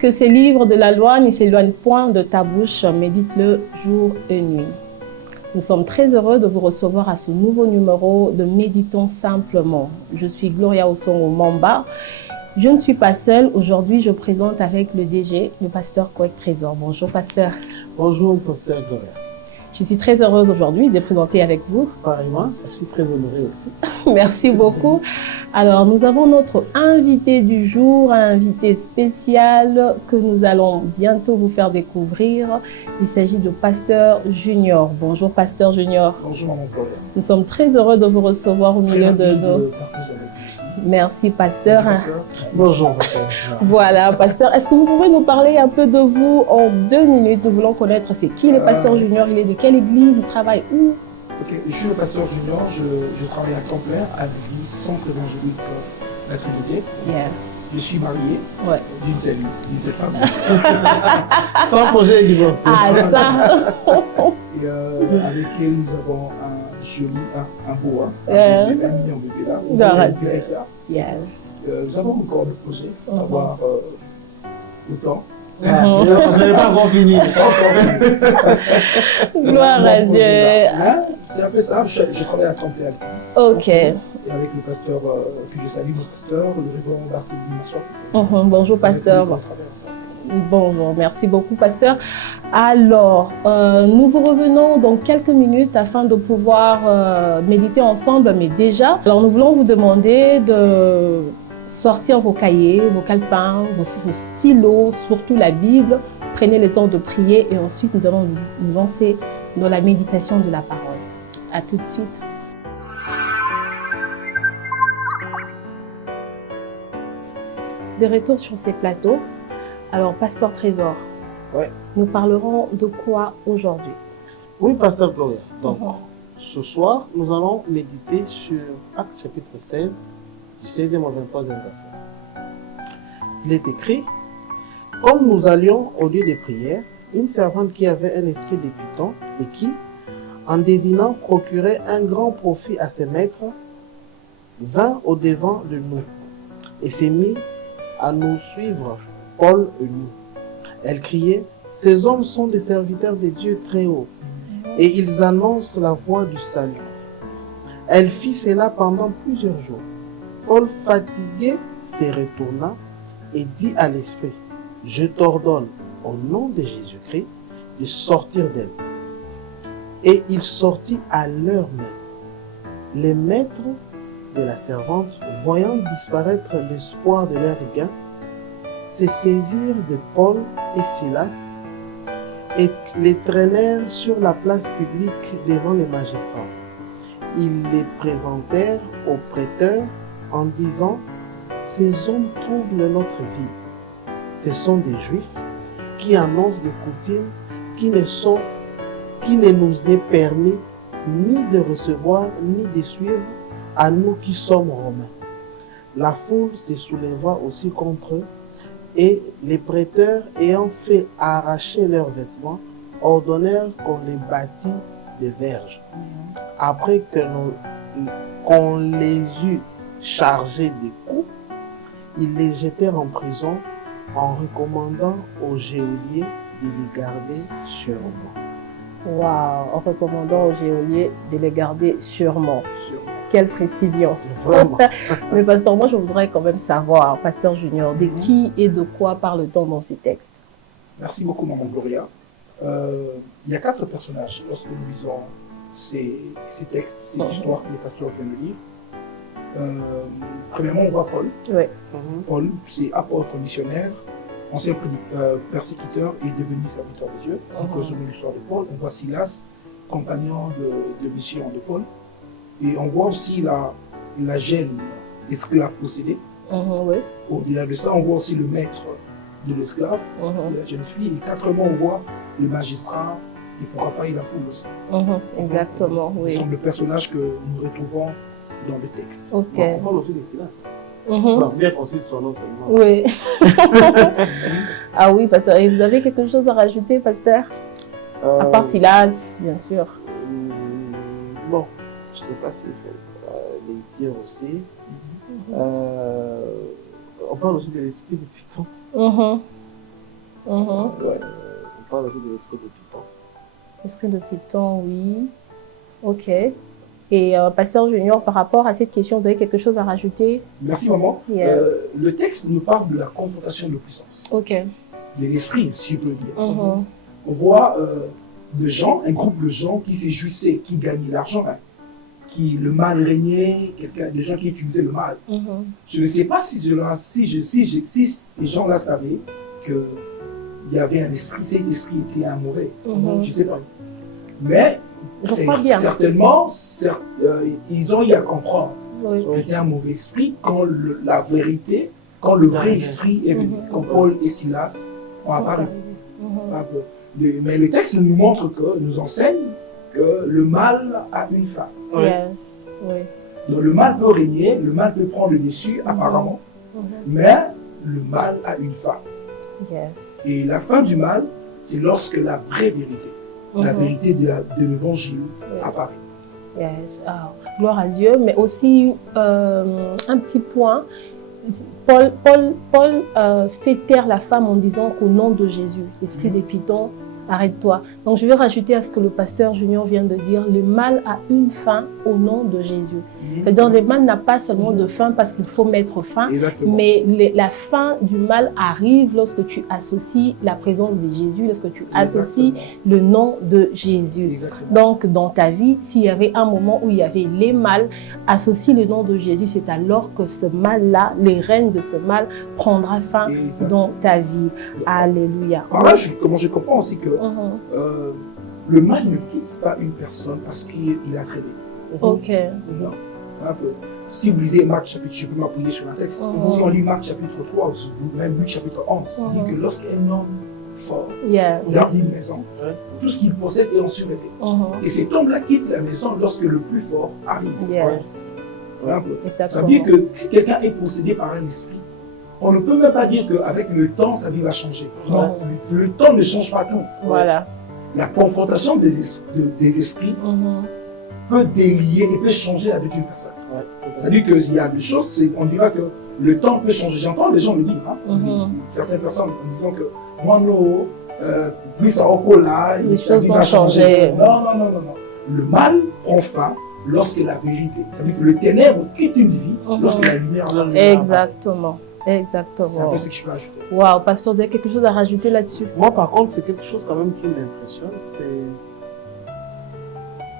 Que ces livres de la loi ne s'éloignent point de ta bouche, médite-le jour et nuit. Nous sommes très heureux de vous recevoir à ce nouveau numéro de Méditons simplement. Je suis Gloria Osongo Mamba. Je ne suis pas seule. Aujourd'hui, je présente avec le DG, le pasteur Kwek Trésor. Bonjour, pasteur. Bonjour, pasteur Gloria. Je suis très heureuse aujourd'hui de présenter avec vous. Pareillement, je suis très honorée aussi. Merci beaucoup. Alors, nous avons notre invité du jour, un invité spécial que nous allons bientôt vous faire découvrir. Il s'agit de Pasteur Junior. Bonjour, Pasteur Junior. Bonjour, Maman Gloria. Nous sommes très heureux de vous recevoir au milieu de nos... Merci, Pasteur. Bonjour, pasteur. Voilà, Pasteur. Est-ce que vous pouvez nous parler un peu de vous en 2 minutes? Nous voulons connaître c'est qui le Pasteur Junior, il est de quelle église, il travaille où? Ok, je suis le pasteur Junior, je travaille à temps plein à l'église Centre évangélique La Trinité. Yeah. Je suis marié d'une seule femme. Sans projet divorcé. Ah, ça. Et avec elle, nous avons un joli, un beau, un mignon bébé là. Vous Dans avez la un direct là. Yes. Nous avons encore le projet d'avoir le temps. Vous n'avez pas encore fini. Gloire à Dieu. C'est un peu ça, je travaille à temps plein à l'église. Ok. Et avec le pasteur que je salue, le pasteur, le révérend Barthélemy Massoir. Bonjour, Pasteur. Bonjour, merci beaucoup, Pasteur. Alors, nous vous revenons dans quelques minutes afin de pouvoir méditer ensemble, mais déjà, alors nous voulons vous demander de sortir vos cahiers, vos calepins, vos stylos, surtout la Bible. Prenez le temps de prier et ensuite nous allons nous lancer dans la méditation de la parole. À tout de suite. De retour sur ces plateaux. Alors, Pasteur Trésor, nous parlerons de quoi aujourd'hui? Oui, pasteur Gloria. Donc, ce soir, nous allons méditer sur Actes chapitre 16, du 16e au 23e verset. Il est écrit: comme nous allions au lieu de prière, une servante qui avait un esprit débutant et qui, en devinant, procurait un grand profit à ses maîtres, vint au devant de nous et s'est mis à nous suivre, Paul et nous. Elle criait: ces hommes sont des serviteurs de Dieu très haut, et ils annoncent la voie du salut. Elle fit cela pendant plusieurs jours. Paul, fatigué, se retourna et dit à l'esprit: je t'ordonne, au nom de Jésus-Christ, de sortir d'elle. Et il sortit à l'heure même. Les maîtres de la servante, voyant disparaître l'espoir de leur gain, se saisirent de Paul et Silas et les traînèrent sur la place publique devant les magistrats. Ils les présentèrent aux prêteurs en disant: ces hommes troublent notre vie. Ce sont des Juifs qui annoncent des coutumes qui ne nous est permis ni de recevoir ni de suivre à nous qui sommes romains. La foule se souleva aussi contre eux, et les prêteurs, ayant fait arracher leurs vêtements, ordonnèrent qu'on les bâtît des verges. Après qu'on les eut chargés des coups, ils les jetèrent en prison en recommandant aux geôliers de les garder sûrement. Waouh, en recommandant aux geôliers de les garder sûrement. Quelle précision. Vraiment. Mais pasteur, moi je voudrais quand même savoir, Pasteur Junior, de qui et de quoi parle-t-on dans ces textes? Merci beaucoup, Maman Gloria. Il y a 4 personnages lorsque nous lisons ces textes, ces histoires que le pasteur vient de lire. Premièrement, on voit Paul. Oui. Paul, c'est apôtre missionnaire, ancien persécuteur et devenu serviteur de Dieu. Donc, résumé l'histoire de Paul. On voit Silas, compagnon de mission de Paul. Et on voit aussi la jeune esclave possédée. Oui. Au-delà de ça, on voit aussi le maître de l'esclave, de la jeune fille. Et 4, on voit le magistrat et pourquoi pas la foule aussi. Exactement, oui. Ce sont les personnages que nous retrouvons dans le texte. Ok. On parle aussi des Silas. Bien qu'on cite son nom seulement. Oui. Ah oui, pasteur. Et vous avez quelque chose à rajouter, pasteur? À part Silas, bien sûr. Bon, je ne sais pas s'il faut les dire aussi. On parle aussi de l'esprit de Python. Ouais. On parle aussi de l'esprit de Python. Esprit de Python, oui. Ok. Et Pasteur Junior, par rapport à cette question, vous avez quelque chose à rajouter? Merci, maman. Yes. Le texte nous parle de la confrontation de puissance, Ok. de l'esprit, si je peux dire. Mhm. On voit de gens, un groupe de gens qui s'éjouissaient, qui gagnaient l'argent, hein, qui le mal régnait, des gens qui utilisaient le mal. Mhm. Je ne sais pas si ces gens-là savaient qu'il y avait un esprit, cet esprit était un mauvais. Mhm. Je ne sais pas. Mais Je crois bien. certainement, ils ont eu à comprendre Oui. que c'était un mauvais esprit quand la vérité, quand le vrai esprit est venu, quand Paul et Silas ont apparu. Mhm. Un peu. Mais le texte nous montre nous enseigne que le mal a une fin. Yes. Oui. Donc le mal peut régner, le mal peut prendre le dessus apparemment, Mhm. mais le mal a une fin. Yes. Et la fin du mal, c'est lorsque la vraie vérité, la Mhm. vérité de l'évangile Oui. apparaît. Yes. Ah, gloire à Dieu. Mais aussi, un petit point. Paul fait taire la femme en disant qu'au nom de Jésus, l'esprit des Pythons, arrête-toi. Donc je vais rajouter à ce que le pasteur Junior vient de dire, le mal a une fin au nom de Jésus. C'est-à-dire le mal n'a pas seulement de fin parce qu'il faut mettre fin, Exactement. mais la fin du mal arrive lorsque tu associes la présence de Jésus, lorsque tu associes le nom de Jésus. Exactement. Donc, dans ta vie, s'il y avait un moment où il y avait les mal, associe le nom de Jésus, c'est alors que ce mal-là, les règnes de ce mal, prendra fin Exactement. dans ta vie. Alléluia. Par là, comment je comprends aussi que Mhm. le mal ne quitte pas une personne parce qu'il a traîné. Ok. Non. Un peu. Si vous lisez Marc chapitre, je peux m'appuyer sur un texte. Si on lit Marc chapitre 3 ou même Luc chapitre 11, il dit que lorsqu'un homme fort Yeah. garde une maison, tout ce qu'il possède est en sûreté. Mhm. Et cet homme-là quitte la maison lorsque le plus fort arrive. Yes. Un peu. Ça Exactement. veut dire que si quelqu'un est possédé par un esprit, on ne peut même pas dire qu'avec le temps, sa vie va changer. Non, le temps ne change pas tout. Voilà. La confrontation des esprits Mhm. peut délier et peut changer la vie d'une personne. C'est-à-dire qu'il y a des choses, on dira que le temps peut changer. J'entends les gens le dire, hein, certaines personnes en disant que moi, non, puis ça là, les choses vont changer. Non. Le mal prend fin lorsque la vérité, c'est-à-dire que le ténèbre quitte une vie lorsque la lumière apparaît. Exactement. C'est un Exactement. peu ce que je peux ajouter. Waouh, pasteur, vous avez quelque chose à rajouter là-dessus? Moi, par contre, c'est quelque chose quand même qui m'impressionne, c'est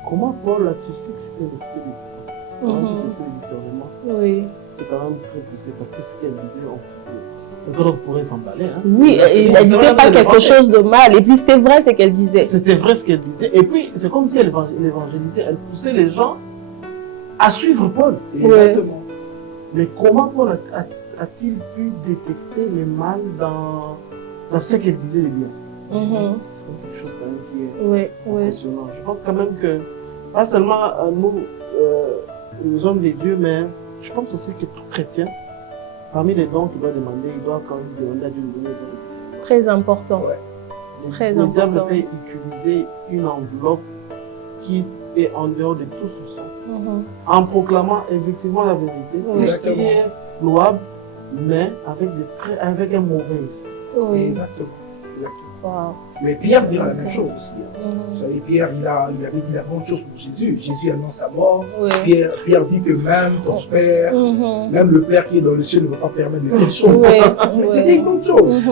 comment Paul a-t-il su que c'était l'esprit de Python? Comment cet esprit de discernement? Oui. C'est quand même très poussé parce que ce qu'elle disait, on pourrait s'emballer. Hein. Oui, elle ne disait pas quelque chose de mal. Et puis c'était vrai ce qu'elle disait. C'était vrai ce qu'elle disait. Et puis, c'est comme si elle évangélisait, elle poussait les gens à suivre Paul. Exactement. Mais comment Paul a-t-il pu détecter le mal dans ce qu'elle disait, les bien? C'est quelque chose quand même qui est impressionnant. Je pense quand même que, pas seulement nous, les hommes des dieux, mais je pense aussi que tout chrétien, parmi les dons qu'il doit demander, il doit quand même demander à Dieu de donner des dons. Très important. Très le diable important. peut utiliser une enveloppe qui est en dehors de tout soupçon, en proclamant effectivement la vérité, ce qui est louable, mais avec un mauvais esprit. Oui. Exactement. Wow. Mais Pierre dira la même chose aussi. Vous savez, Pierre, il avait dit la bonne chose pour Jésus. Jésus annonce sa mort. Oui. Pierre dit que même ton père, même le Père qui est dans le ciel ne va pas permettre de telles choses. C'était une bonne chose.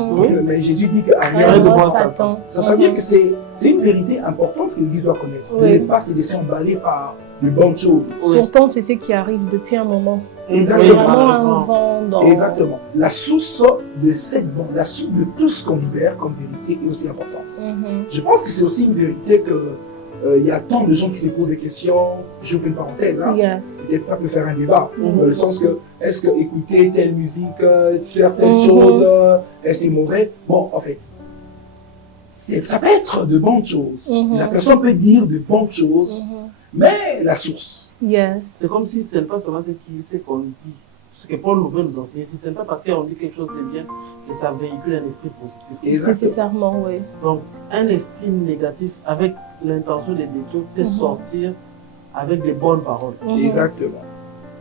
Mais Jésus dit qu'arrière de moi, Satan. Ça veut dire que c'est une vérité importante que l'Église doit connaître. Ne pas se laisser emballer par les bonnes choses. Pourtant, c'est ce qui arrive depuis un moment. Exactement. Exactement. La source de cette bande, la source de tout ce qu'on libère comme vérité est aussi importante. Je pense que c'est aussi une vérité que il y a tant de gens qui se posent des questions. Je fais une parenthèse. Hein. Peut-être ça peut faire un débat. Dans le sens que, est-ce que écouter telle musique, faire telle chose, est-ce c'est mauvais? Bon, en fait, ça peut être de bonnes choses. La personne peut dire de bonnes choses, mais la source. C'est comme si ce n'est pas seulement ce qu'on dit, ce que Paul veut nous enseigner. Si ce n'est pas parce qu'on dit quelque chose de bien que ça véhicule un esprit positif. Nécessairement, oui. Donc, un esprit négatif avec l'intention de détruire peut sortir avec des bonnes paroles. Exactement.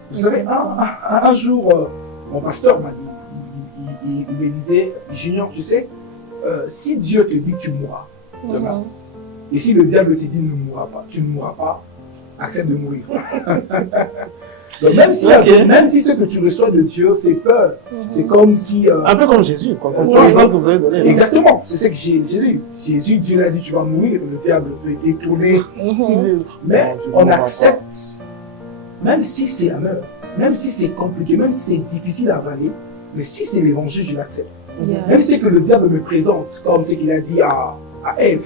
Vous savez, un jour, mon pasteur m'a dit, il me disait, Junior, tu sais, si Dieu te dit que tu mourras demain, et si le diable te dit ne mourras pas, tu ne mourras pas, accepte de mourir. Donc même si ce que tu reçois de Dieu fait peur, c'est comme si... un peu comme Jésus, comme l'exemple que vous avez donné. Exactement, c'est ce que Jésus. Jésus, Dieu l'a dit, tu vas mourir, le diable veut détourner. Mais on accepte, même si c'est amer, même si c'est compliqué, même si c'est difficile à avaler, mais si c'est l'évangile, je l'accepte. Même si c'est que le diable me présente, comme ce qu'il a dit à Ève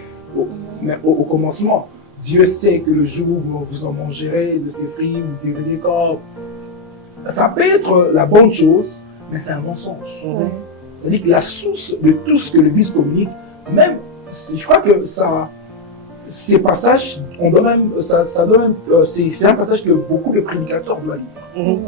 au commencement. Dieu sait que le jour où vous en mangerez de ces fruits, vous devenez comme... Ça peut être la bonne chose, mais c'est un mensonge. C'est-à-dire que la source de tout ce que l'Église communique, même, je crois que ça, ces passages, on doit même, c'est un passage que beaucoup de prédicateurs doivent lire.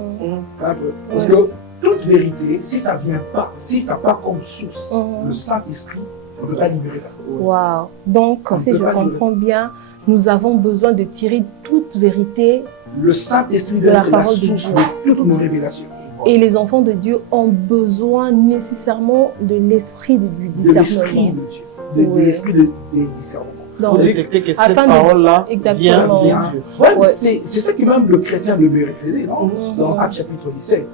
Un peu. Parce que toute vérité, si ça vient pas, si ça part comme source, le Saint-Esprit, on ne peut pas libérer ça. Wow. Donc, si je comprends bien, nous avons besoin de tirer toute vérité. Le Saint-Esprit doit être la source de toutes nos révélations. Et les enfants de Dieu ont besoin nécessairement de l'esprit du discernement. De l'esprit de discernement. Pour détecter que cette parole-là vient de Dieu. C'est ça que même le chrétien de Béret faisait, non? Dans Actes chapitre 17.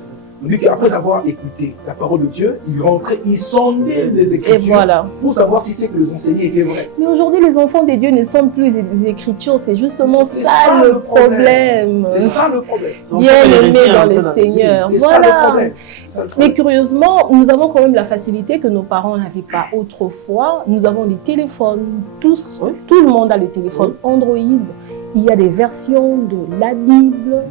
Lui, après avoir écouté la parole de Dieu, il rentrait, il sondait les Écritures pour savoir si c'est que les enseignés étaient vrais. Mais aujourd'hui, les enfants des dieux ne sont plus les Écritures, c'est justement ça le problème. C'est ça le problème. Bien aimés dans le Seigneur. Voilà. Mais curieusement, nous avons quand même la facilité que nos parents n'avaient pas autrefois. Nous avons des téléphones, tout le monde a les téléphones Android. Il y a des versions de la Bible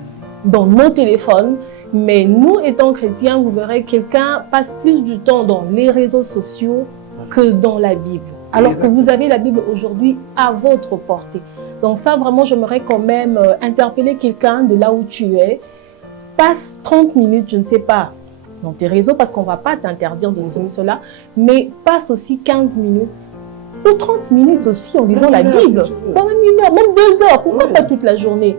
dans nos téléphones. Mais nous, étant chrétiens, vous verrez, quelqu'un passe plus du temps dans les réseaux sociaux que dans la Bible. Alors que vous avez la Bible aujourd'hui à votre portée. Donc ça, vraiment, j'aimerais quand même interpeller quelqu'un de là où tu es. Passe 30 minutes, je ne sais pas, dans tes réseaux, parce qu'on ne va pas t'interdire de cela, mais passe aussi 15 minutes ou 30 minutes aussi en lisant la Bible. Quand même 1 heure, même 2 heures. Pourquoi pas toute la journée?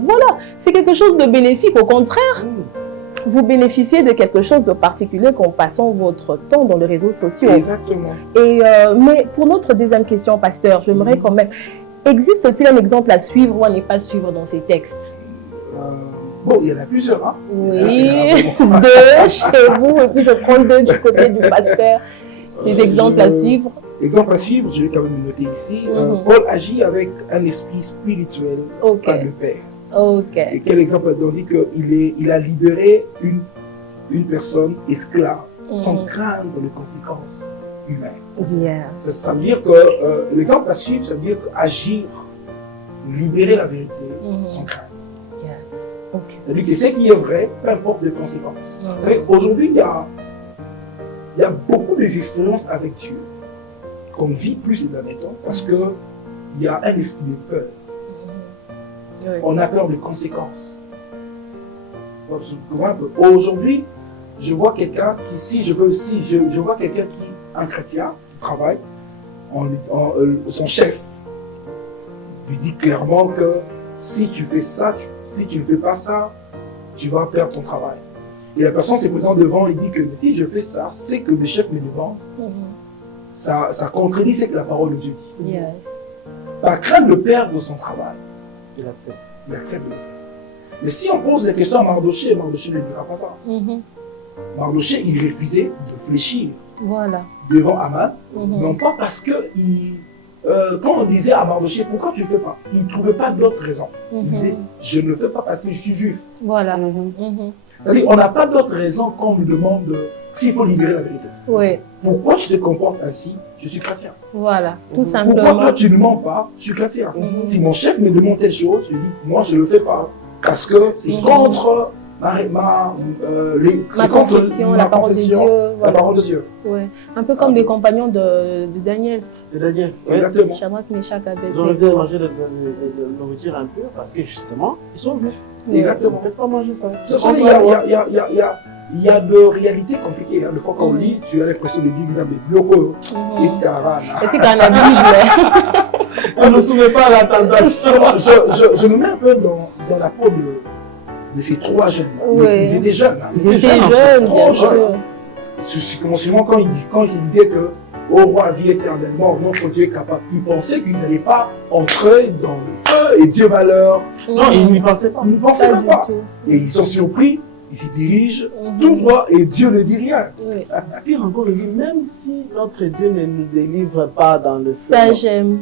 Voilà, c'est quelque chose de bénéfique. Au contraire, vous bénéficiez de quelque chose de particulier en passant votre temps dans les réseaux sociaux. Exactement. Et, mais pour notre deuxième question, pasteur, j'aimerais quand même... Existe-t-il un exemple à suivre ou à ne pas suivre dans ces textes? Bon, il y en a plusieurs. Hein? Oui, 2 chez vous, et puis je prends 2 du côté du pasteur. Des exemples à suivre. Exemple à suivre, je vais quand même le noter ici. Paul agit avec un esprit spirituel par le Père. Et quel exemple? On dit qu'il a libéré une personne esclave sans craindre les conséquences humaines. Ça veut dire que l'exemple à suivre, ça veut dire agir, libérer la vérité sans crainte. C'est-à-dire que ce qui est vrai, peu importe les conséquences. Aujourd'hui, il y a beaucoup d'expériences avec Dieu qu'on vit plus ces derniers temps parce qu'il y a un esprit de peur. On a peur des conséquences. Aujourd'hui, je vois quelqu'un qui, je vois quelqu'un un chrétien, qui travaille, son chef lui dit clairement que si tu fais ça, si tu ne fais pas ça, tu vas perdre ton travail. Et la personne se présente devant et dit que si je fais ça, c'est que le chef me demande. Ça contredit ce que la parole de Dieu dit. Par crainte de perdre son travail, il accepte de le faire. Mais si on pose la question à Mardoché, Mardoché ne dira pas ça. Mardoché, il refusait de fléchir devant Aman, non pas parce que quand on disait à Mardoché, pourquoi tu ne fais pas? Il ne trouvait pas d'autre raison. Il disait, je ne le fais pas parce que je suis juif. C'est-à-dire, on n'a pas d'autre raison quand on nous demande s'il faut libérer la vérité. Pourquoi tu te comportes ainsi? Je suis chrétien. Tout simplement. Pourquoi toi tu ne mens pas? Je suis chrétien. Si mon chef me demande telle chose, je dis, moi je ne le fais pas. Parce que c'est contre ma confession, la parole de Dieu. La parole de Dieu. Un peu comme les compagnons de Daniel. Exactement. Shadrach, Meshach, Abednego. Ils ont envie de manger de nourriture un peu parce que justement, ils sont venus. Exactement. Ils ne peuvent pas manger ça. Il y a de réalités compliquées. Une fois qu'on lit, tu as l'impression de dire des blocs et tu est-ce que tu as la Bible? On ne soumet pas à la tentation. Je me mets un peu dans la peau de ces 3 jeunes. Ils étaient jeunes. Ils étaient jeunes, bien sûr. Sûrement quand ils disaient que ô roi, vis éternellement, notre Dieu est capable. Ils pensaient qu'ils n'allaient pas entrer dans le feu et Dieu va leur... Non, ils n'y pensaient pas. Ils ne pensaient même pas. du tout. Et ils sont surpris, ils s'y dirigent tout droit et Dieu ne dit rien. Oui. Pire encore, il dit, même si notre Dieu ne nous délivre pas dans le feu, Ça, j'aime.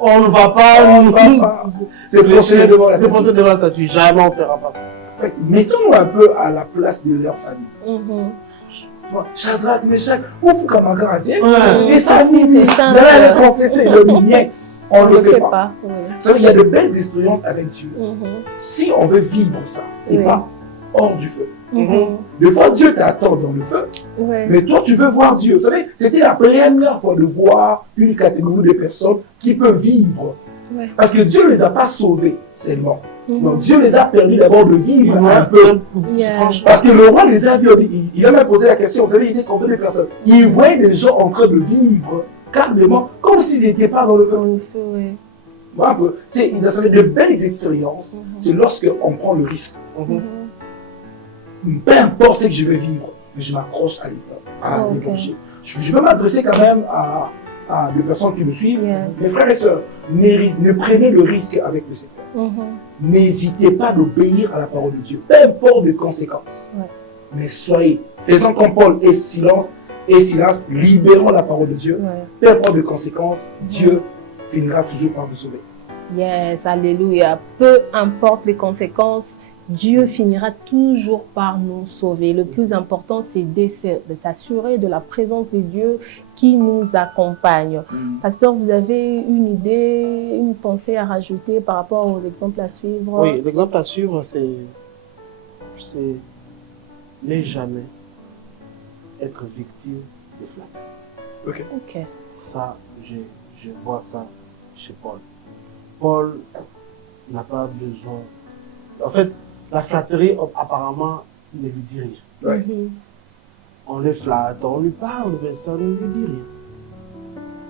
on ne va pas... On ne va pas. C'est procéder devant la C'est procéder devant la statue. Jamais on ne fera pas ça. En fait, mettons-nous un peu à la place de leur famille. Mhm. Tu vois, Shadrach, Meshach, ouf, comme un gardien. Ouais. Et ça, Si, vous c'est ça. allez confesser le miette. On ne le fait pas. Oui. Vous savez, il y a de belles expériences avec Dieu. Mhm. Si on veut vivre ça, c'est Oui. pas hors du feu. Mhm. Des fois, Dieu t'attend dans le feu, Ouais. mais toi, tu veux voir Dieu. Vous savez, c'était la première fois de voir une catégorie de personnes qui peuvent vivre. Ouais. Parce que Dieu ne les a pas sauvés seulement. Mhm. Donc, Dieu les a permis d'abord de vivre un peu. Yes. Franchement, Parce que le roi les a vus, il a même posé la question, vous savez, il était combien de personnes? Il voyait des gens en train de vivre calmement, comme s'ils n'étaient pas dans le feu. Dans le feu, oui. Voilà un peu. Il a de belles expériences, c'est lorsqu'on prend le risque. Peu importe ce que je veux vivre, mais je m'accroche à l'évangile. Je peux m'adresser quand même à des personnes qui me suivent. Yes. Mes frères et sœurs, ne prenez le risque avec le Seigneur. N'hésitez pas d'obéir à la parole de Dieu, peu importe les conséquences. Ouais. Mais faisons comme Paul et Silas, libérons la parole de Dieu, Ouais. peu importe les conséquences, Dieu finira toujours par nous sauver. Yes, alléluia. Peu importe les conséquences, Dieu finira toujours par nous sauver. Le plus important, c'est de s'assurer de la présence de Dieu qui nous accompagne. Pasteur, vous avez une idée, une pensée à rajouter par rapport aux exemples à suivre? oui, l'exemple à suivre, c'est ne jamais être victime de flatterie. Ok. Ça, je vois ça chez Paul. Paul n'a pas besoin... En fait, la flatterie, apparemment, ne lui dit rien. Ouais. Mhm. On le flatte, on lui parle, mais ça ne lui dit rien.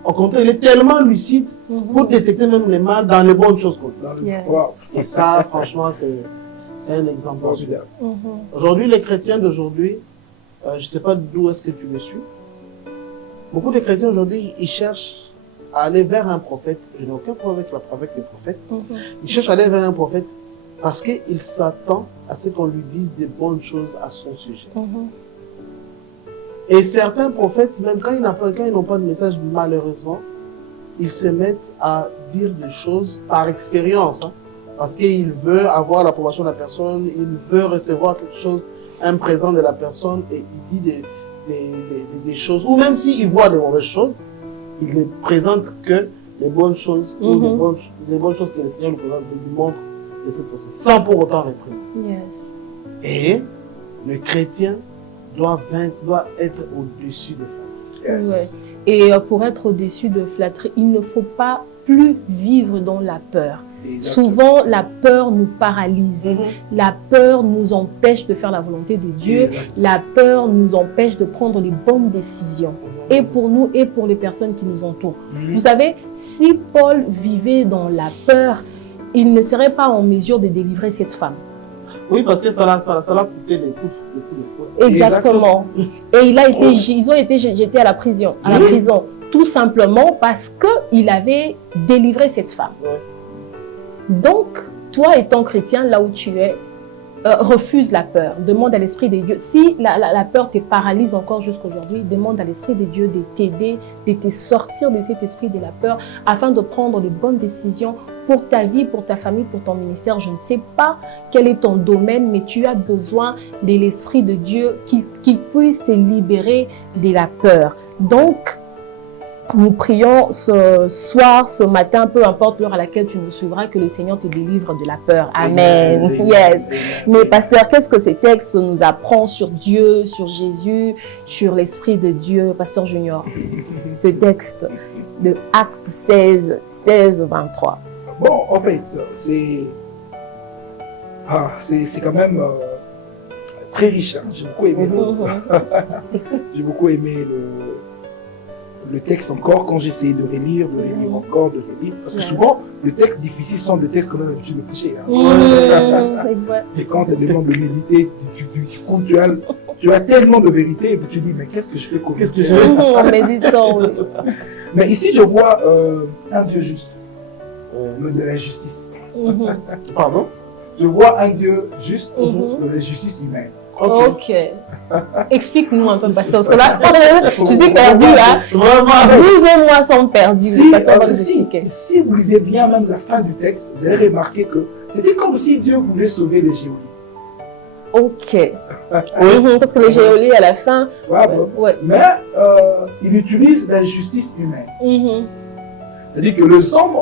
Au contraire, il est tellement lucide pour détecter même les mal dans les bonnes choses qu'on fait. Dans le- Yes. Wow. Et ça, franchement, c'est un exemple. Formidable. Mhm. Aujourd'hui, les chrétiens d'aujourd'hui, je ne sais pas d'où est-ce que tu me suis. Beaucoup de chrétiens aujourd'hui, ils cherchent à aller vers un prophète. Je n'ai aucun problème avec les prophètes. Mhm. Ils cherchent à aller vers un prophète parce qu'il s'attend à ce qu'on lui dise des bonnes choses à son sujet. Mhm. Et certains prophètes, même quand ils n'ont pas de message, malheureusement, ils se mettent à dire des choses par expérience. Hein, parce qu'il veut avoir l'approbation de la personne, il veut recevoir quelque chose, un présent de la personne, et il dit des choses. Ou même s'il voit des mauvaises choses, il ne présente que les bonnes choses, ou les bonnes choses que le Seigneur lui montre de cette personne, sans pour autant réprimer. Yes. Et le chrétien doit être au-dessus de ça. Yes. Ouais. Et pour être au-dessus de flatterie, il ne faut pas plus vivre dans la peur. Exactement. Souvent, la peur nous paralyse. La peur nous empêche de faire la volonté de Dieu. Exactement. La peur nous empêche de prendre les bonnes décisions. Et pour nous, et pour les personnes qui nous entourent. Vous savez, si Paul vivait dans la peur, il ne serait pas en mesure de délivrer cette femme. Oui, parce que ça l'a coûté des coups de fouet. Exactement. Et ils ont été jetés à la prison. Tout simplement parce qu'il avait délivré cette femme. Ouais. Donc, toi étant chrétien, là où tu es, refuse la peur. Demande à l'Esprit de Dieu. Si la peur te paralyse encore jusqu'aujourd'hui, demande à l'Esprit de Dieu de t'aider, de te sortir de cet esprit de la peur afin de prendre de bonnes décisions pour ta vie, pour ta famille, pour ton ministère. Je ne sais pas quel est ton domaine, mais tu as besoin de l'Esprit de Dieu qui puisse te libérer de la peur. Donc, nous prions ce soir, ce matin, peu importe l'heure à laquelle tu nous suivras, que le Seigneur te délivre de la peur. Amen. Yes. Mais pasteur, qu'est-ce que ces textes nous apprennent sur Dieu, sur Jésus, sur l'Esprit de Dieu, pasteur Junior? Ce texte de Actes 16-23. Bon, en fait, c'est quand même très riche. Hein. J'ai beaucoup aimé, j'ai beaucoup aimé le texte encore quand j'essayais de relire, encore, de relire. Parce que souvent, les textes difficiles sont des textes qu'on a l'habitude de prêcher. Hein. Et quand tu demandes de méditer, tu tu as tellement de vérité que tu dis, mais qu'est-ce que je fais comme Qu'est-ce que je fais? En méditant, oui. Mais ici, je vois un Dieu juste, de la justice. Mhm. Pardon? Je vois un Dieu juste Mhm. de la justice humaine. Ok. Explique-nous un peu, pasteur, parce que là, je suis perdu là. Vraiment. Vous et moi sommes perdus. Si, Pasteur va nous si, expliquer. si vous lisez bien même la fin du texte, vous allez remarquer que c'était comme si Dieu voulait sauver les géolies. Ok. Mhm, parce que les géolies à la fin. Ouais, bon. Ouais. Mais il utilise la justice humaine. Mhm. C'est-à-dire que les hommes,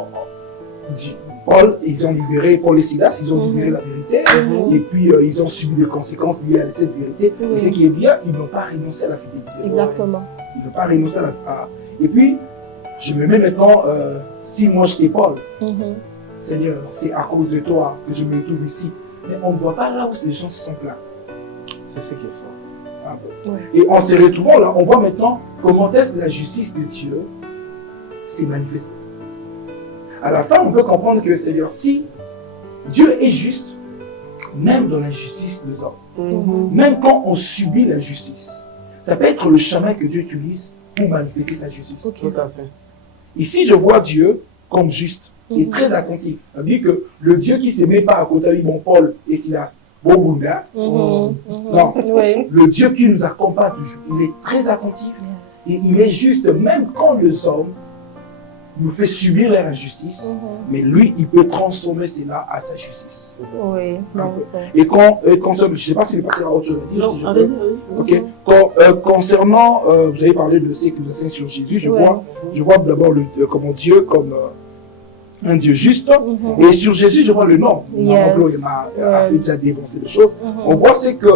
Paul, ils ont libéré, Paul et Silas, ils ont libéré la vérité. Mhm. Et puis ils ont subi des conséquences liées à cette vérité. Mhm. Et ce qui est bien, ils n'ont pas renoncé à la fidélité. Exactement. Ils n'ont pas renoncé à la... Et puis, je me mets maintenant, si moi j'étais Paul, Mhm. Seigneur, c'est à cause de toi que je me trouve ici. Mais on ne voit pas là où ces gens se sont plaints. C'est ce qu'il faut. Ah bon. Ouais. Et en se retrouvant là, on voit maintenant comment est-ce que la justice de Dieu s'est manifestée. À la fin, on peut comprendre que Seigneur, si Dieu est juste, même dans l'injustice des hommes, Mhm. même quand on subit l'injustice, ça peut être le chemin que Dieu utilise pour manifester sa justice. Ok. Tout à fait. Ici, je vois Dieu comme juste et Mhm. très attentif. Ça veut dire que le Dieu qui ne se met pas à côté de mon Paul et Silas, bon Bunda, Mhm. Non. Mhm. Oui. le Dieu qui nous accompagne toujours, il est très attentif et il est juste, même quand les hommes nous fait subir leur injustice, Mhm. mais lui, il peut transformer cela à sa justice. Oui. Non. Et quand je ne sais pas si le pasteur a autre chose à dire, si je allez-y, peux. allez-y. Ok. Concernant, vous avez parlé de ce qui nous enseigne sur Jésus, je Ouais. vois d'abord comment Dieu comme un Dieu juste. Mhm. Et sur Jésus, je vois le nom. Yes. Il m'a déjà dévancé des choses. Mhm. On voit c'est que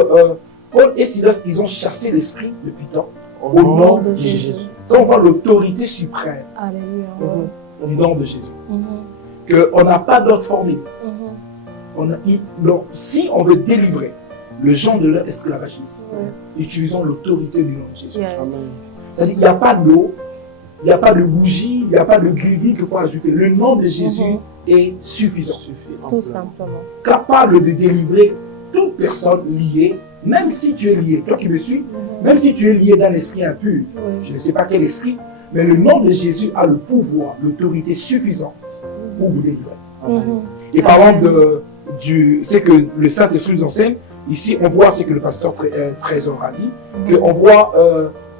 Paul et Silas, ils ont chassé l'esprit depuis tant. Au nom de Jésus. Ça, on voit l'autorité suprême Alléluia. Ouais. du nom de Jésus. Mhm. Qu'on n'a pas d'autre formule. Mhm. Donc, si on veut délivrer les gens de leur esclavagisme, Ouais. utilisons l'autorité du nom de Jésus. Yes. Amen. C'est-à-dire, il n'y a pas d'eau, il n'y a pas de bougie, il n'y a pas de grille qu'il faut ajouter. Le nom de Jésus est suffisant. Suffit Tout amplement. simplement. Capable de délivrer toute personne liée, même si tu es lié, toi qui me suis, Mhm. même si tu es lié d'un esprit impur, Oui. je ne sais pas quel esprit, mais le nom de Jésus a le pouvoir, l'autorité suffisante pour vous délivrer. Mhm. Et parlant c'est que le Saint-Esprit nous enseigne, ici on voit ce que le pasteur Trésor a dit, qu'on voit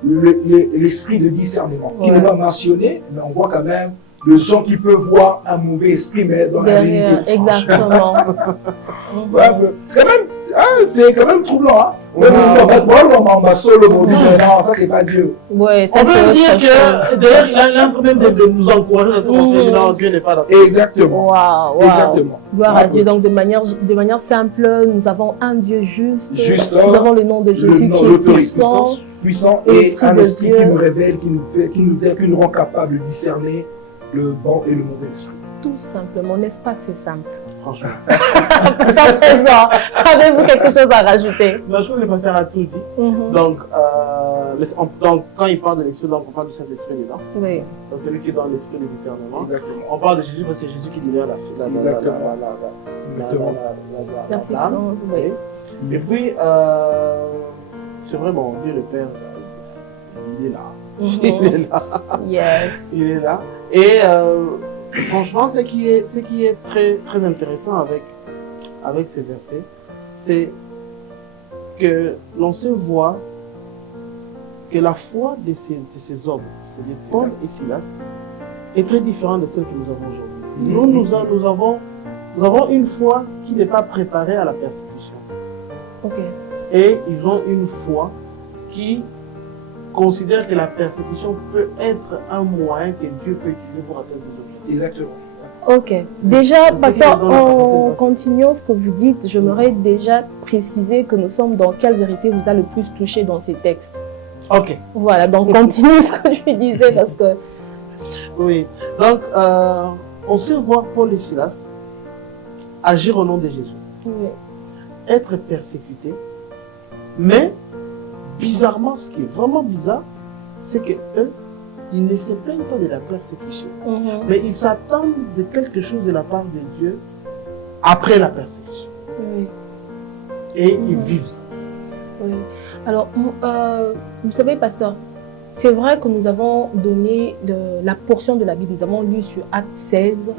l'esprit de discernement, qui Ouais. n'est pas mentionné, mais on voit quand même les gens qui peuvent voir un mauvais esprit, mais dans la Derrière, vérité. exactement. Ouais, c'est quand même troublant. Hein? Ouais. On va solo, on dit, mais non, ça c'est pas Dieu. Ouais, ça On peut c'est dire autre chose. que d'ailleurs, il est en train même de nous encourager dans ce qu'on fait. Non, Dieu n'est pas dans ça. Exactement. Waouh, waouh. Exactement. Gloire à Ouais. Dieu. Donc de manière simple, nous avons un Dieu juste. Juste, Nous avons le nom de Jésus le nom, qui est l'autorité puissant. puissant et Esprit un de esprit Dieu. qui nous révèle, qui nous rend capable de discerner le bon et le mauvais esprit. Tout simplement. N'est-ce pas que c'est simple? Franchement. Pasteur Trésor, avez-vous quelque chose à rajouter? Non, je crois que le pasteur a tout dit. Mhm. Donc, quand il parle de l'esprit, donc on parle du Saint-Esprit dedans. Oui. Donc, celui qui est dans l'esprit de discernement. Exactement. On parle de Jésus parce que c'est Jésus qui libère la La puissance, oui. Et puis, c'est vrai, bon, Dieu le Père, il est là. Il est là. Yes. Il est là. Et franchement, ce qui est très, très intéressant avec ces versets, c'est que l'on se voit que la foi de ces hommes, c'est-à-dire Paul et Silas, est très différente de celle que nous avons aujourd'hui. Nous avons une foi qui n'est pas préparée à la persécution. Ok. Et ils ont une foi qui considère que la persécution peut être un moyen que Dieu peut utiliser pour atteindre ses objectifs. Exactement. Ok. C'est Déjà, ce parce qui nous donne la qu'en capacité. continuant ce que vous dites, j'aimerais déjà préciser que nous sommes dans quelle vérité vous a le plus touché dans ces textes. Ok. Voilà, donc continuez ce que je disais parce que... Oui. Donc, on se voit Paul et Silas agir au nom de Jésus, Oui. être persécutés, mais bizarrement, ce qui est vraiment bizarre, c'est que eux, ils ne se plaignent pas de la persécution, Mhm. mais ils s'attendent de quelque chose de la part de Dieu après la persécution. Oui. Et ils vivent ça. Oui. Alors, vous savez, pasteur, c'est vrai que nous avons donné la portion de la Bible, nous avons lu sur Acte 16,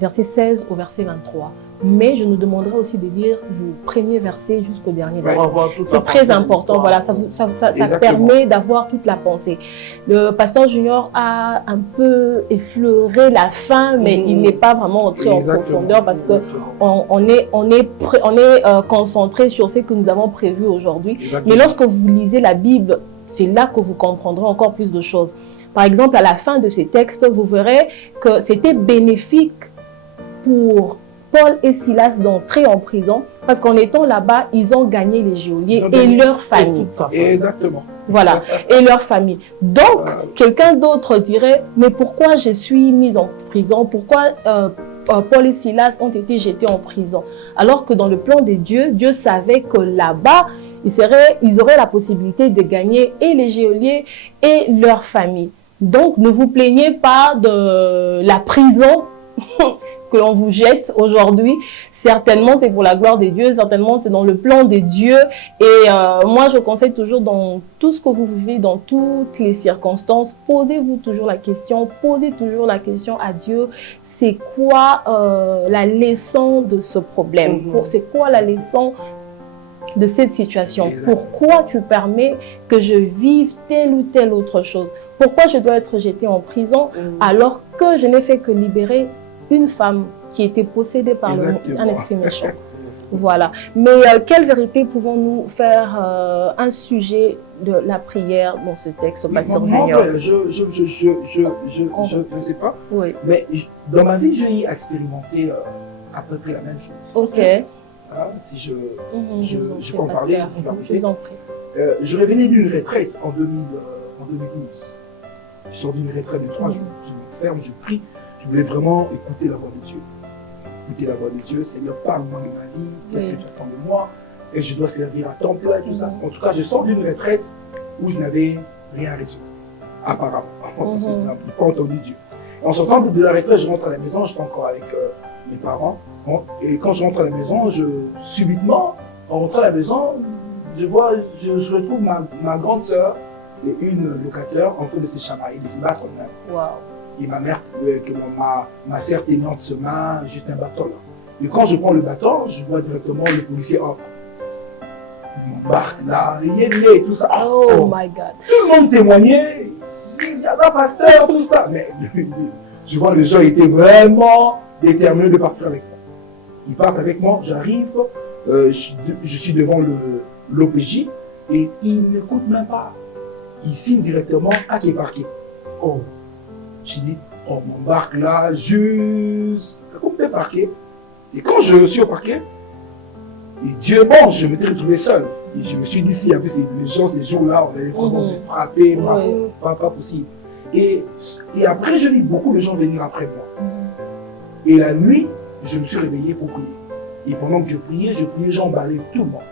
verset 16 au verset 23. Mais je nous demanderai aussi de lire du premier verset jusqu'au dernier verset. C'est très important, voilà, ça permet d'avoir toute la pensée. Le pasteur Junior a un peu effleuré la fin, mais il n'est pas vraiment entré en profondeur parce qu'on est concentré sur ce que nous avons prévu aujourd'hui. Mais lorsque vous lisez la Bible, c'est là que vous comprendrez encore plus de choses. Par exemple, à la fin de ces textes, vous verrez que c'était bénéfique pour Paul et Silas d'entrer en prison parce qu'en étant là-bas, ils ont gagné les geôliers et leur famille. Exactement. Voilà, et leur famille. Donc, quelqu'un d'autre dirait, mais pourquoi je suis mise en prison? Pourquoi Paul et Silas ont été jetés en prison? Alors que dans le plan de Dieu, Dieu savait que là-bas, ils auraient la possibilité de gagner et les geôliers et leur famille. Donc, ne vous plaignez pas de la prison que l'on vous jette aujourd'hui. Certainement, c'est pour la gloire de Dieu. Certainement, c'est dans le plan de Dieu. Et moi, je conseille toujours dans tout ce que vous vivez, dans toutes les circonstances, posez-vous toujours la question, posez toujours la question à Dieu. C'est quoi la leçon de ce problème? C'est quoi la leçon de cette situation? Pourquoi tu permets que je vive telle ou telle autre chose? Pourquoi je dois être jeté en prison alors que je n'ai fait que libérer une femme qui était possédée par un esprit méchant? Voilà. Mais quelle vérité pouvons-nous faire un sujet de la prière dans ce texte, pasteur Junior? Je ne sais pas. Oui. Mais dans ma vie, j'ai expérimenté à peu près la même chose. Ok. Si je peux en parler, je vous en prie. Je revenais d'une retraite en 2012. Je sors d'une retraite de 3 jours. Je m'enferme, je prie. Je voulais vraiment écouter la voix de Dieu. Écouter la voix de Dieu, Seigneur, parle-moi de ma vie, qu'est-ce que tu attends de moi, et je dois servir à ton plan et tout ça. En tout cas, je sors d'une retraite où je n'avais rien reçu, apparemment, parce que je n'avais pas entendu Dieu. En sortant de la retraite, je rentre à la maison, j'étais encore avec mes parents, et quand je rentre à la maison, subitement, en rentrant à la maison, je retrouve ma grande sœur et une locataire en train de se chamailler, de se battre même. Wow. Et ma mère, ma sœur tenante se main, juste un bâton là. Et quand je prends le bâton, je vois directement le policier entre. Il m'embarque là, il est né, tout ça. Oh my God. Tout le monde témoignait, il y a un pasteur, tout ça. Mais je vois les gens étaient vraiment déterminés de partir avec moi. Ils partent avec moi, j'arrive, je suis devant l'OPJ et ils ne m'écoutent même pas. Ils signent directement à qui est parqué. Oh. J'ai dit, on m'embarque là, juste à côté du parquet. Et quand je suis au parquet, et Dieu, bon, je m'étais retrouvé seul. Et je me suis dit, s'il y avait ces jours-là, on allait vraiment me frapper, pas possible. Et après, je vis beaucoup de gens venir après moi. Et la nuit, je me suis réveillé pour prier. Et pendant que je priais, j'emballais tout le monde.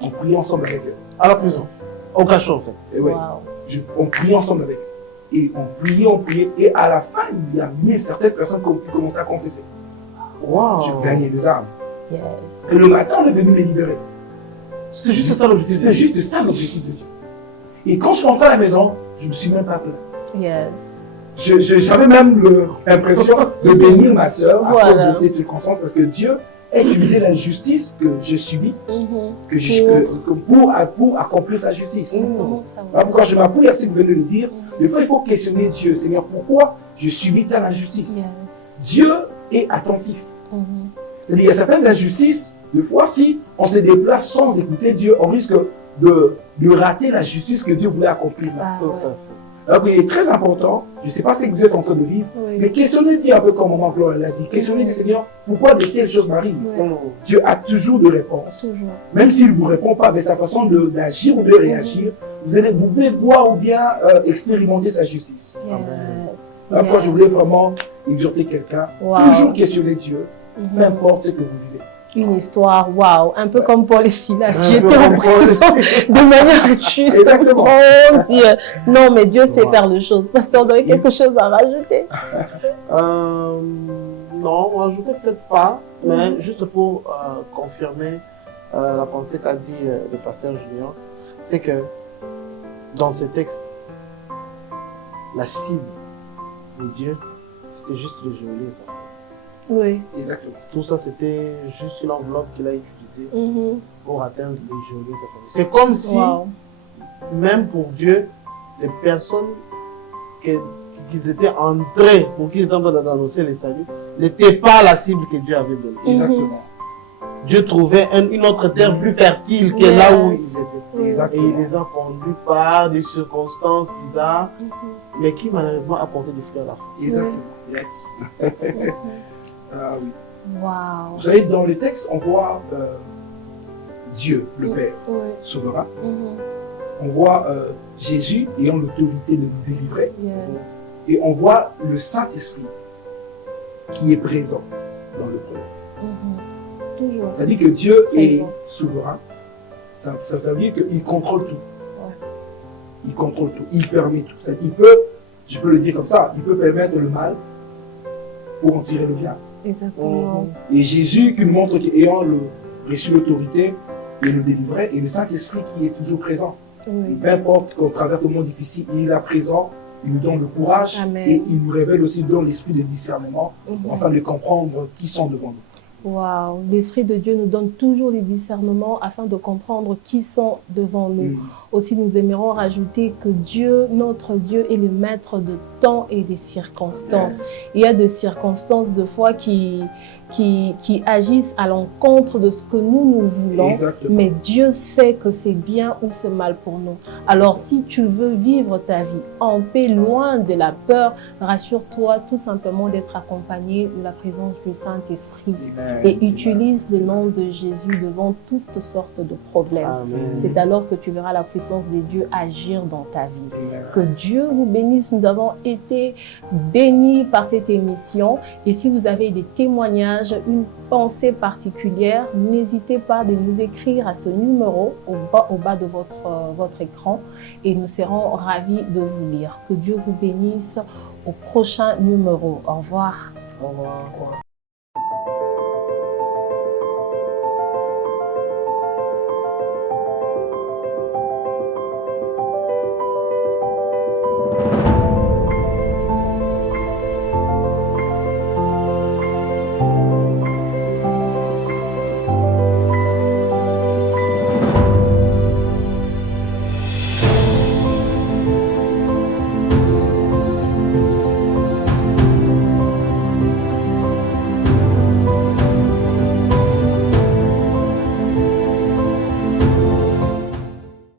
On priait ensemble avec eux. À la prison, au cachot en fait. Et ouais, on priait ensemble avec eux. Et on priait, et à la fin, il y a certaines personnes qui commençaient à confesser. Wow. Je gagnais des armes. Yes. Et le matin, on est venu me libérer. C'était juste ça l'objectif. C'était juste ça l'objectif de Dieu. Et quand je suis rentré à la maison, je ne me suis même pas plaint. Yes. J'avais même l'impression de bénir ma sœur à cause de cette circonstance, parce que Dieu a utilisé la justice que j'ai subie pour accomplir sa justice. Quand je m'appuie à ce que vous venez de dire, des fois il faut questionner Dieu. Seigneur, pourquoi je subis telle injustice? Dieu est attentif. Il y a certaines injustices, des fois si on se déplace sans écouter Dieu, on risque de rater la justice que Dieu voulait accomplir. Alors il est très important, je ne sais pas ce que vous êtes en train de vivre, mais questionnez Dieu un peu comme maman Claude l'a dit. Questionnez le Seigneur, pourquoi de telles choses m'arrivent? Dieu a toujours des réponses. Même s'il ne vous répond pas avec sa façon d'agir ou de réagir, vous pouvez voir ou bien expérimenter sa justice. Après, je voulais vraiment exhorter quelqu'un, toujours questionner Dieu, peu importe ce que vous vivez. Une histoire, waouh, un peu comme Paul et Silas. J'étais en prison de manière juste. Oh Dieu. Non, mais Dieu sait faire les choses. Pasteur, vous avez quelque chose à rajouter? Non, rajouter peut-être pas, mais juste pour confirmer la pensée qu'a dit le pasteur Julien, c'est que dans ce texte, la cible de Dieu, c'était juste de geôler les enfants. Oui. Exactement. Tout ça, c'était juste une enveloppe qu'il a utilisée Mhm. pour atteindre les geôler les enfants. C'est comme si, Wow. même pour Dieu, les personnes qu'ils étaient entrés, pour qu'ils étaient en train d'annoncer les saluts, n'étaient pas la cible que Dieu avait donnée. Exactement. Dieu trouvait une autre terre plus fertile que Yes. là où ils étaient. Oui. Et Exactement. il les a conduits par des circonstances bizarres, Mhm. mais qui malheureusement apportaient des fruits à la fin. Exactement. Yes. Ah oui. Wow. Vous savez, dans le texte, on voit Dieu, le Père, Oui. souverain. Mhm. On voit Jésus ayant l'autorité de nous délivrer. Yes. Et on voit le Saint-Esprit qui est présent dans le peuple. Mhm. Toujours. Ça veut dire que Dieu est Présent. souverain. Ça veut dire qu'il contrôle tout. Il contrôle tout. Il permet tout. Il peut, je peux le dire comme ça, il peut permettre le mal pour en tirer le bien. Exactement. Et Jésus qui nous montre qu'ayant reçu l'autorité, il nous délivrait. Et le Saint-Esprit qui est toujours présent. Et Oui. peu importe qu'on traverse le monde difficile, il est là présent. Il nous donne le courage. Amen. Et il nous révèle aussi, dans l'esprit de discernement, Mhm. afin de comprendre qui sont devant nous. Wow. L'Esprit de Dieu nous donne toujours les discernements afin de comprendre qui sont devant nous. Aussi, nous aimerons rajouter que Dieu, notre Dieu, est le maître de temps et des circonstances. Yes. Il y a des circonstances, de fois, qui agissent à l'encontre de ce que nous voulons. Exactement. Mais Dieu sait que c'est bien ou c'est mal pour nous. Alors, si tu veux vivre ta vie en paix, loin de la peur, rassure-toi tout simplement d'être accompagné de la présence du Saint-Esprit. Amen. Et utilise le nom de Jésus devant toutes sortes de problèmes. Amen. C'est alors que tu verras la puissance de Dieu agir dans ta vie. Amen. Que Dieu vous bénisse. Nous avons été bénis par cette émission. Et si vous avez des témoignages, une pensée particulière, n'hésitez pas de nous écrire à ce numéro au bas de votre écran. Et nous serons ravis de vous lire. Que Dieu vous bénisse au prochain numéro. Au revoir. Au revoir.